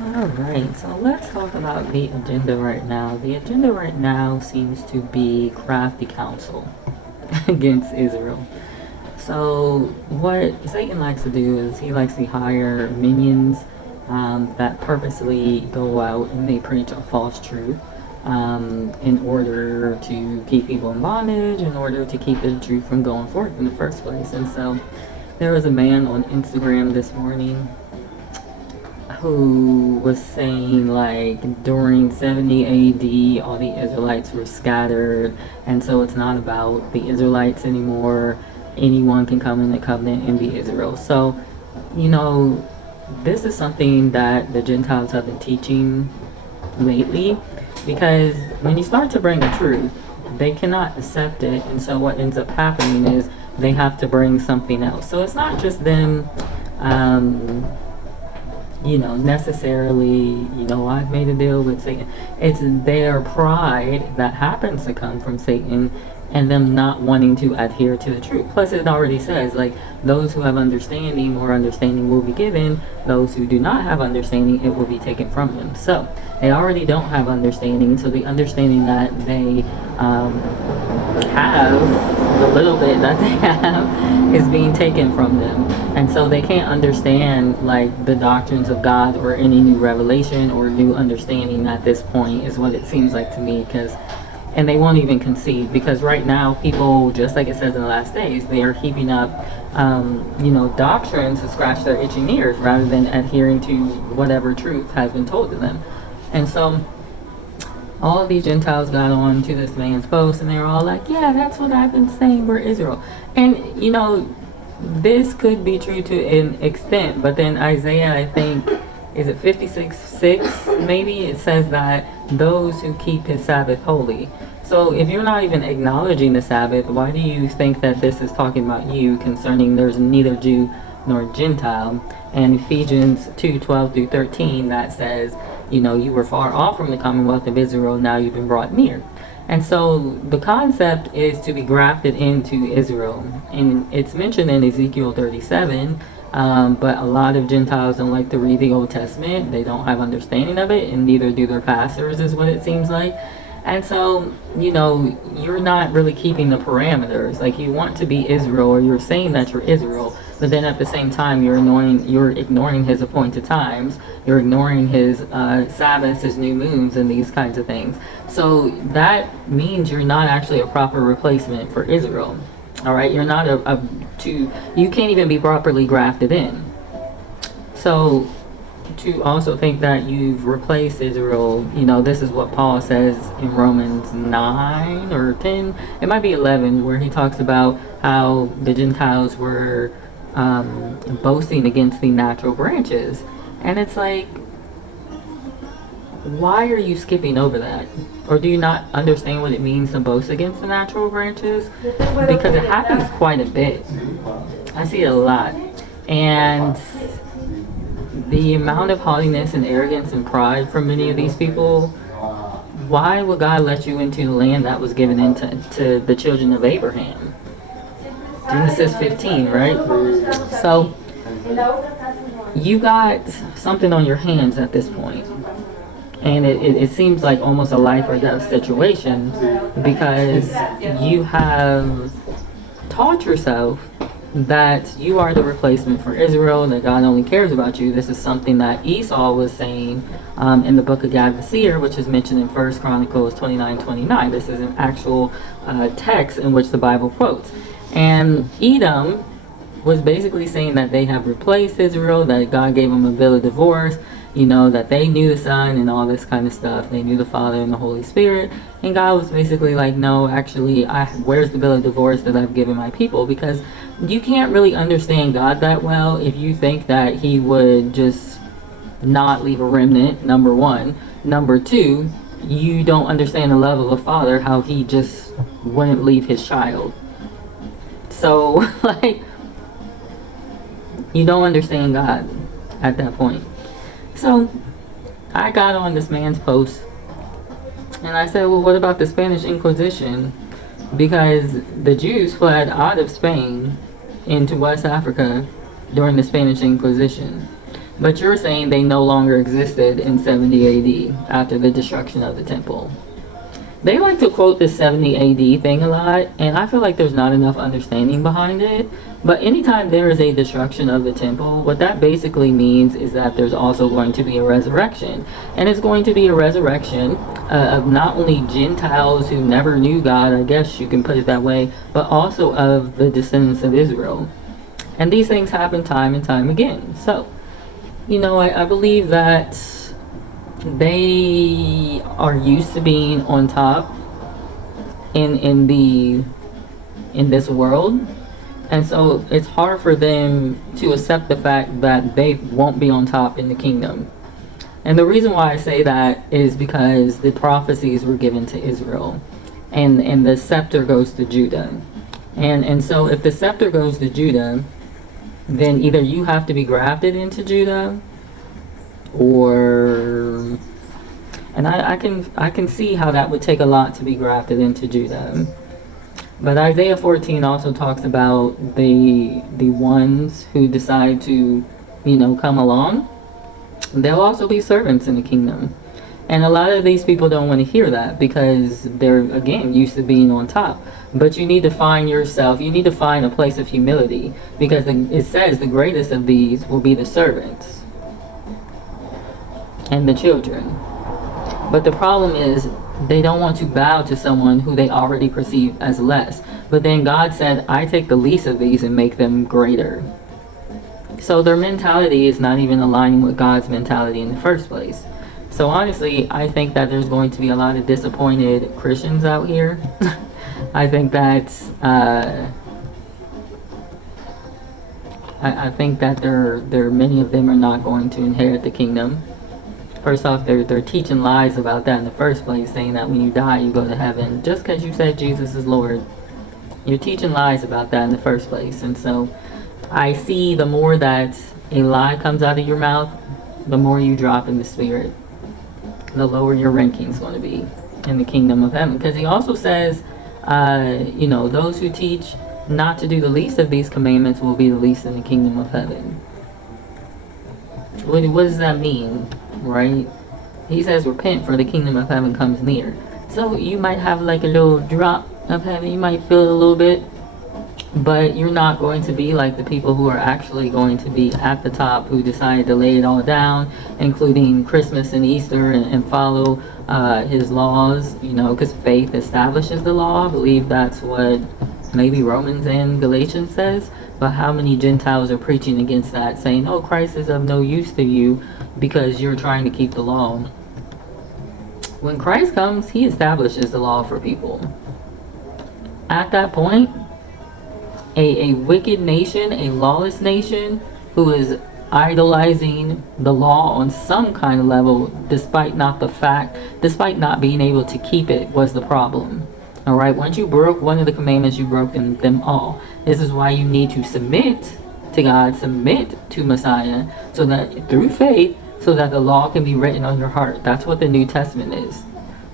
Alright, so let's talk about the agenda right now. The agenda right now seems to be Crafty Counsel against Israel. So, what Satan likes to do is he likes to hire minions that purposely go out and they preach a false truth in order to keep people in bondage, in order to keep the truth from going forth in the first place. And so, there was a man on Instagram this morning who was saying like during 70 AD all the Israelites were scattered, and so it's not about the Israelites anymore. Anyone can come in the covenant and be Israel. So, you know, this is something that the Gentiles have been teaching lately, because when you start to bring the truth, they cannot accept it, and so what ends up happening is they have to bring something else. So it's not just them necessarily, I've made a deal with Satan. It's their pride that happens to come from Satan and them not wanting to adhere to the truth. Plus, it already says, like, those who have understanding, more understanding will be given. Those who do not have understanding, it will be taken from them. So, they already don't have understanding. So, the understanding that they have, the little bit that they have, is being taken from them. And so they can't understand like the doctrines of God or any new revelation or new understanding at this point, is what it seems like to me. And they won't even concede, because right now people, just like it says in the last days, they are heaping up doctrines to scratch their itching ears rather than adhering to whatever truth has been told to them. And so all of these Gentiles got on to this man's post and they were all like, yeah, that's what I've been saying, we're Israel. And this could be true to an extent, but then Isaiah, I think, is it 56:6 maybe, it says that those who keep his Sabbath holy. So if you're not even acknowledging the Sabbath, why do you think that this is talking about you, concerning there's neither Jew nor Gentile? And Ephesians 2:12-13, that says, you were far off from the commonwealth of Israel, now you've been brought near. And so the concept is to be grafted into Israel. And it's mentioned in Ezekiel 37, but a lot of Gentiles don't like to read the Old Testament. They don't have understanding of it, and neither do their pastors, is what it seems like. And so, you're not really keeping the parameters. Like, you want to be Israel, or you're saying that you're Israel, but then at the same time, you're ignoring his appointed times. You're ignoring his Sabbaths, his new moons, and these kinds of things. So that means you're not actually a proper replacement for Israel. All right, you're not you can't even be properly grafted in. So to also think that you've replaced Israel, this is what Paul says in Romans 9 or 10, it might be 11, where he talks about how the Gentiles were boasting against the natural branches. And it's like, why are you skipping over that? Or do you not understand what it means to boast against the natural branches? Because it happens quite a bit. I see it a lot. And the amount of haughtiness and arrogance and pride from many of these people, why would God let you into the land that was given to the children of Abraham? Genesis 15, right? So you got something on your hands at this point. And it seems like almost a life or death situation, because you have taught yourself that you are the replacement for Israel, that God only cares about you. This is something that Esau was saying in the book of Gad the Seer, which is mentioned in 1 Chronicles 29:29. This is an actual text in which the Bible quotes. And Edom was basically saying that they have replaced Israel, that God gave them a bill of divorce, that they knew the Son and all this kind of stuff. They knew the Father and the Holy Spirit. And God was basically like, no, actually, where's the bill of divorce that I've given my people? Because you can't really understand God that well if you think that he would just not leave a remnant, number one. Number two, you don't understand the love of a father, how he just wouldn't leave his child. So, like, you don't understand God at that point. So I got on this man's post and I said, well, what about the Spanish Inquisition? Because the Jews fled out of Spain into West Africa during the Spanish Inquisition. But you're saying they no longer existed in 70 AD after the destruction of the temple. They like to quote this 70 AD thing a lot, and I feel like there's not enough understanding behind it. But anytime there is a destruction of the temple, what that basically means is that there's also going to be a resurrection. And it's going to be a resurrection of not only Gentiles who never knew God, I guess you can put it that way, but also of the descendants of Israel. And these things happen time and time again. So, I believe that they are used to being on top in this world, and so it's hard for them to accept the fact that they won't be on top in the kingdom. And the reason why I say that is because the prophecies were given to Israel, and the scepter goes to Judah, and so if the scepter goes to Judah, then either you have to be grafted into Judah, or, and I can see how that would take a lot to be grafted into Judah. But Isaiah 14 also talks about the ones who decide to, come along. They'll also be servants in the kingdom. And a lot of these people don't want to hear that because they're, again, used to being on top. But you need to find yourself, you need to find a place of humility, because it says the greatest of these will be the servants and the children. But the problem is they don't want to bow to someone who they already perceive as less. But then God said, I take the least of these and make them greater. So their mentality is not even aligning with God's mentality in the first place. So honestly, I think that there's going to be a lot of disappointed Christians out here. I think that I think that there many of them are not going to inherit the kingdom. First off, they're teaching lies about that in the first place, saying that when you die, you go to heaven. Just because you said Jesus is Lord, you're teaching lies about that in the first place. And so I see the more that a lie comes out of your mouth, the more you drop in the spirit, the lower your ranking is going to be in the kingdom of heaven. Because he also says, those who teach not to do the least of these commandments will be the least in the kingdom of heaven. What does that mean? Right? He says, repent, for the kingdom of heaven comes near. So you might have like a little drop of heaven, you might feel it a little bit, but you're not going to be like the people who are actually going to be at the top, who decided to lay it all down, including Christmas and Easter, and follow his laws, because faith establishes the law. I believe that's what maybe Romans and Galatians says. But how many Gentiles are preaching against that, saying, oh, Christ is of no use to you because you're trying to keep the law? When Christ comes, he establishes the law for people. At that point, a wicked nation, a lawless nation, who is idolizing the law on some kind of level, despite not being able to keep it, was the problem. Alright, once you broke one of the commandments, you broke them all. This is why you need to submit to God, submit to Messiah, so that through faith, so that the law can be written on your heart. That's what the New Testament is.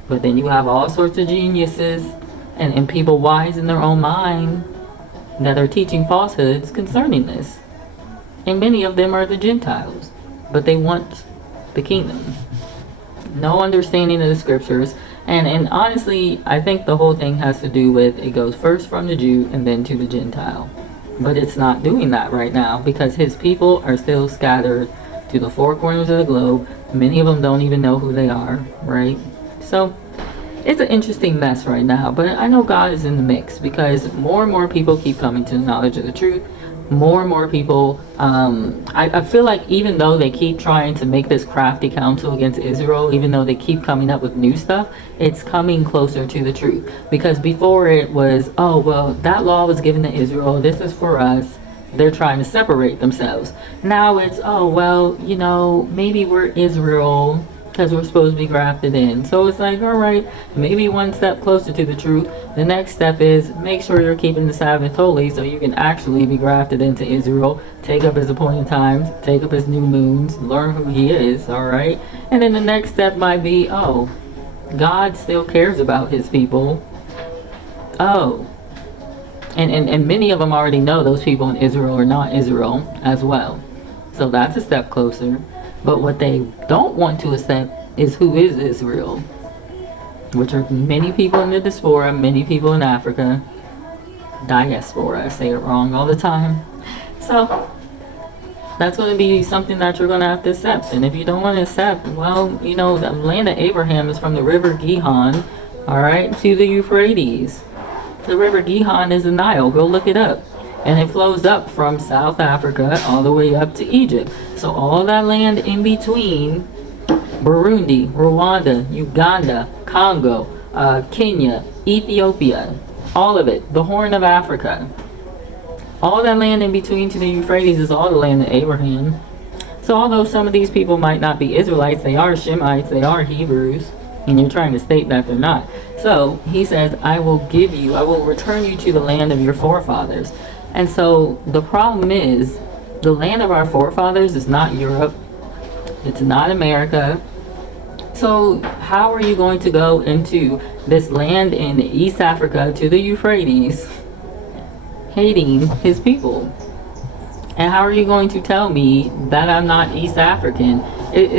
But then you have all sorts of geniuses and people wise in their own mind that are teaching falsehoods concerning this. And many of them are the Gentiles, but they want the kingdom. No understanding of the scriptures. And honestly, I think the whole thing has to do with, it goes first from the Jew and then to the Gentile. But it's not doing that right now, because his people are still scattered to the four corners of the globe. Many of them don't even know who they are, right? So it's an interesting mess right now, but I know God is in the mix, because more and more people keep coming to the knowledge of the truth. More and more people, I feel like even though they keep trying to make this crafty counsel against Israel, even though they keep coming up with new stuff, it's coming closer to the truth. Because before it was, oh, well, that law was given to Israel, this is for us. They're trying to separate themselves. Now it's, oh, well, maybe we're Israel because we're supposed to be grafted in. So it's like, all right, maybe one step closer to the truth. The next step is make sure you're keeping the Sabbath holy so you can actually be grafted into Israel, take up his appointed times, take up his new moons, learn who he is, all right? And then the next step might be, oh, God still cares about his people. Oh, and many of them already know those people in Israel are not Israel as well. So that's a step closer. But what they don't want to accept is who is Israel, which are many people in the diaspora, many people in Africa. Diaspora, I say it wrong all the time. So that's going to be something that you're going to have to accept. And if you don't want to accept, well, you know, the land of Abraham is from the river Gihon, all right, to the Euphrates. The river Gihon is the Nile. Go look it up. And it flows up from South Africa all the way up to Egypt. So all that land in between, Burundi, Rwanda, Uganda, Congo, Kenya, Ethiopia, all of it, the Horn of Africa. All that land in between to the Euphrates is all the land of Abraham. So although some of these people might not be Israelites, they are Shemites, they are Hebrews, and you're trying to state that they're not. So he says, I will return you to the land of your forefathers. And so the problem is, the land of our forefathers is not Europe, it's not America. So how are you going to go into this land in East Africa to the Euphrates hating his people? And how are you going to tell me that I'm not East African?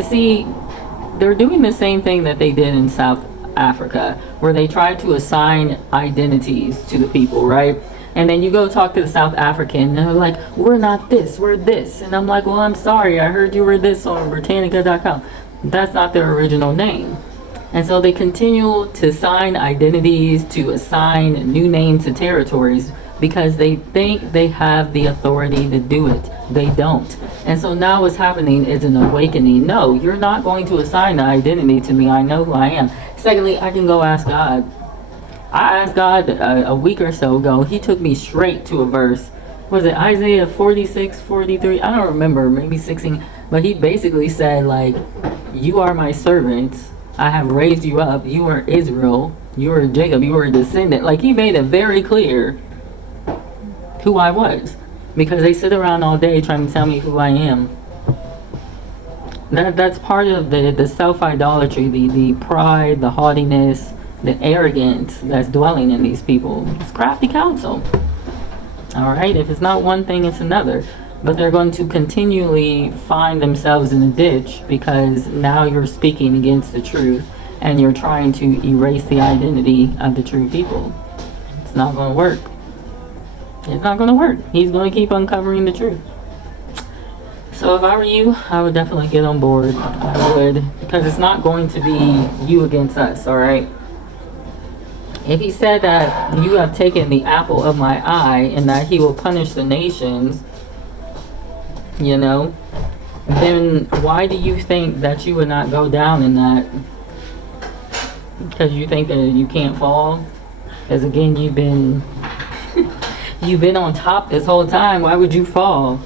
See, they're doing the same thing that they did in South Africa, where they tried to assign identities to the people, right? And then you go talk to the South African, and they're like, we're not this, we're this. And I'm like, well, I'm sorry, I heard you were this on Britannica.com. That's not their original name. And so they continue to assign identities, to assign new names to territories, because they think they have the authority to do it. They don't. And so now what's happening is an awakening. No, you're not going to assign an identity to me. I know who I am. Secondly, I can go ask God. I asked God a week or so ago. He took me straight to a verse. Was it Isaiah 46, 43? I don't remember, maybe 16. But he basically said, like, you are my servants. I have raised you up. You are Israel. You are Jacob. You are a descendant. Like, he made it very clear who I was. Because they sit around all day trying to tell me who I am. That's part of the self-idolatry, the pride, the haughtiness, the arrogance that's dwelling in these people. It's crafty counsel. Alright, if it's not one thing, it's another. But they're going to continually find themselves in a ditch because now you're speaking against the truth and you're trying to erase the identity of the true people. It's not going to work. It's not going to work. He's going to keep uncovering the truth. So if I were you, I would definitely get on board. I would, because it's not going to be you against us, alright? If he said that you have taken the apple of my eye and that he will punish the nations, you know, then why do you think that you would not go down in that? Because you think that you can't fall? Because again, you've been on top this whole time. Why would you fall?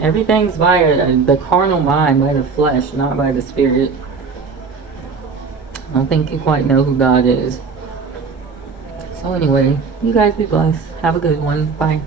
Everything's by the carnal mind, by the flesh, not by the spirit. I don't think you quite know who God is. So anyway, you guys be blessed. Have a good one. Bye.